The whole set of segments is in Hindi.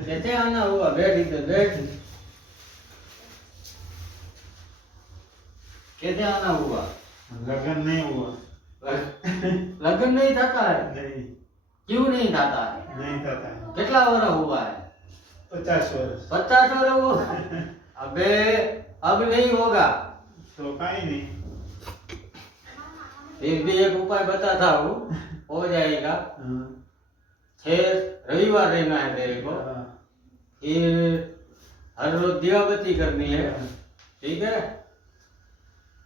कैसे आना हुआ? बैठ इधर बैठ। कैसे आना हुआ? लगन नहीं हुआ। लगन नहीं था है? नहीं। क्यों नहीं था है? नहीं था है। कितना वर्ष हुआ है? 50 वर्ष। 50 वर्ष हुआ? अबे अब नहीं होगा तो कहीं नहीं। फिर भी एक उपाय बताता हूँ, हो जाएगा। हाँ। फिर रविवार रहना है तेरे को। हाँ। फिर हर रोज दीवाबत्ती करनी है, हाँ। ठीक है?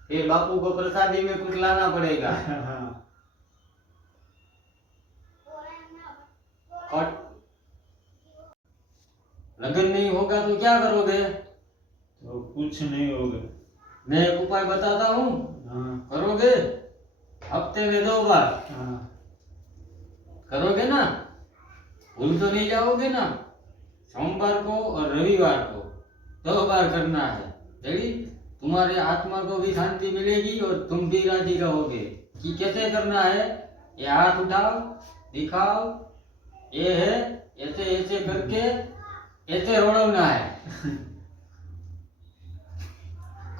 फिर बापू को प्रसादी में कुछ लाना पड़ेगा। हाँ। और लगन नहीं होगा तो क्या करोगे? तो कुछ नहीं होगा। मैं एक उपाय बताता हूँ, हाँ। करोगे? हफ्ते में 2 बार हाँ। करोगे ना? भूल तो नहीं जाओगे ना? सोमवार को और रविवार को 2 बार करना है। रेडी? तुम्हारे आत्मा को भी शांति मिलेगी और तुम भी राजी रहोगे। कि कैसे करना है? ये हाथ उठाओ, दिखाओ, ये है, ऐसे ऐसे करके ऐसे रोड़ना है।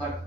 कट।